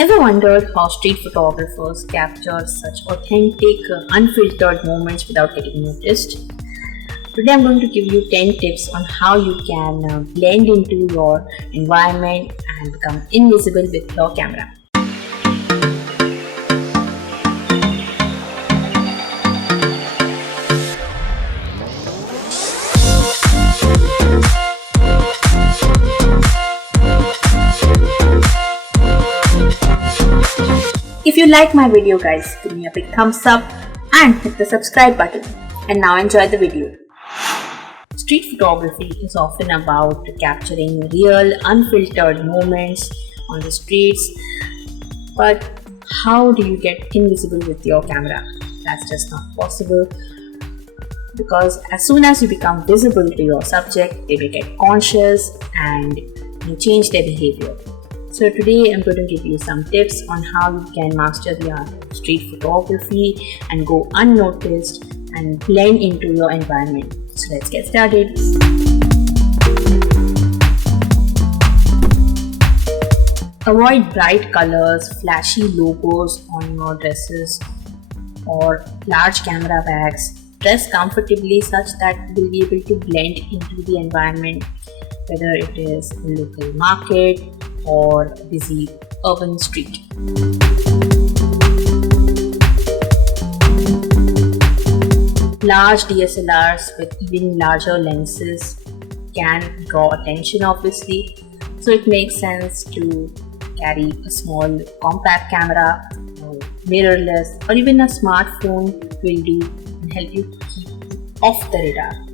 Ever wondered how street photographers capture such authentic, unfiltered moments without getting noticed? Today I'm going to give you 10 tips on how you can blend into your environment and become invisible with your camera. If you like my video guys, give me a big thumbs up and hit the subscribe button. And now enjoy the video. Street photography is often about capturing real, unfiltered moments on the streets. But how do you get invisible with your camera? That's just not possible. Because as soon as you become visible to your subject, they will get conscious and may change their behavior. So today I'm going to give you some tips on how you can master the art of street photography and go unnoticed and blend into your environment. So let's get started. Avoid bright colors, flashy logos on your dresses or large camera bags. Dress comfortably such that you will be able to blend into the environment, whether it is a local market or a busy urban street. Large DSLRs with even larger lenses can draw attention obviously, so it makes sense to carry a small compact camera or mirrorless or even a smartphone will do and help you keep off the radar.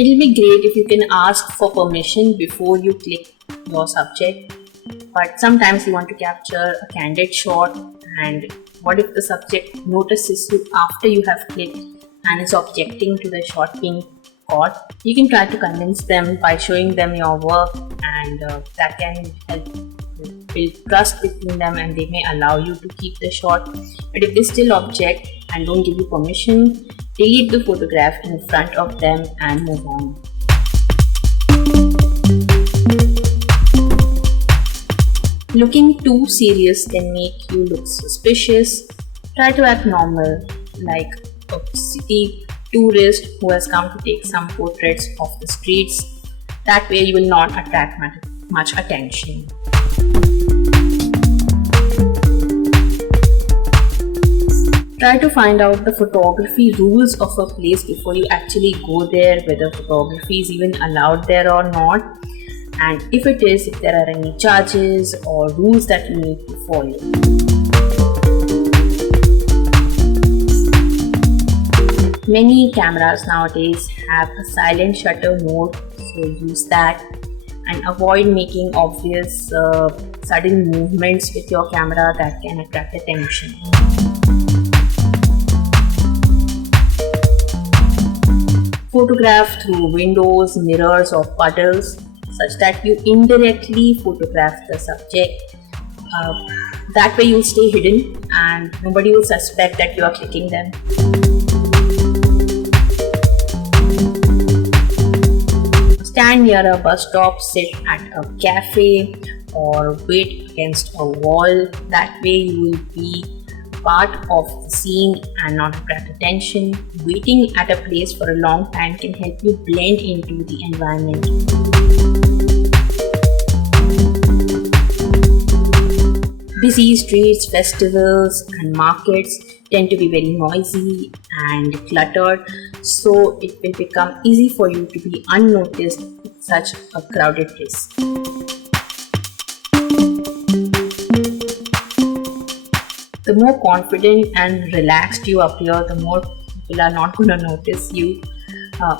It will be great if you can ask for permission before you click your subject, but sometimes you want to capture a candid shot, and what if the subject notices you after you have clicked and is objecting to the shot being caught? You can try to convince them by showing them your work, and that can help build trust between them and they may allow you to keep the shot. But if they still object and don't give you permission, delete the photograph in front of them and move on. Looking too serious can make you look suspicious. Try to act normal, like a city tourist who has come to take some portraits of the streets. That way you will not attract much attention. Try to find out the photography rules of a place before you actually go there, whether photography is even allowed there or not, and if it is, if there are any charges or rules that you need to follow. Many cameras nowadays have a silent shutter mode, so use that and avoid making obvious sudden movements with your camera that can attract attention. Photograph through windows, mirrors or puddles such that you indirectly photograph the subject. That way you'll stay hidden and nobody will suspect that you are clicking them. Stand near a bus stop, sit at a cafe or wait against a wall. That way you will be part of the scene and not attract attention. Waiting at a place for a long time can help you blend into the environment. Busy streets, festivals and markets tend to be very noisy and cluttered, so it will become easy for you to be unnoticed in such a crowded place. The more confident and relaxed you appear, the more people are not going to notice you.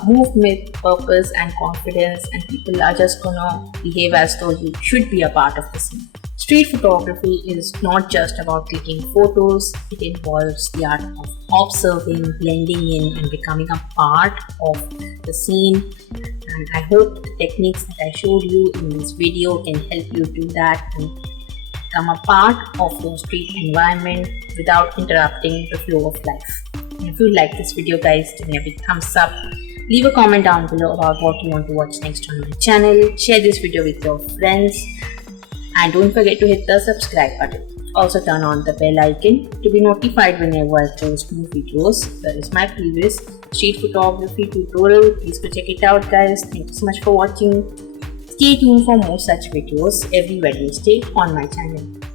Move with purpose and confidence, and people are just going to behave as though you should be a part of the scene. Street photography is not just about clicking photos, it involves the art of observing, blending in, and becoming a part of the scene. And I hope the techniques that I showed you in this video can help you do that and become a part of your street environment without interrupting the flow of life. And if you like this video guys, give me a big thumbs up Leave a comment down below about what you want to watch next on my channel. Share this video with your friends and don't forget to hit the subscribe button. Also turn on the bell icon to be notified whenever I post new videos. That is my previous street photography tutorial. Please go check it out, guys. Thank you so much for watching. Stay tuned for more such videos every Wednesday on my channel.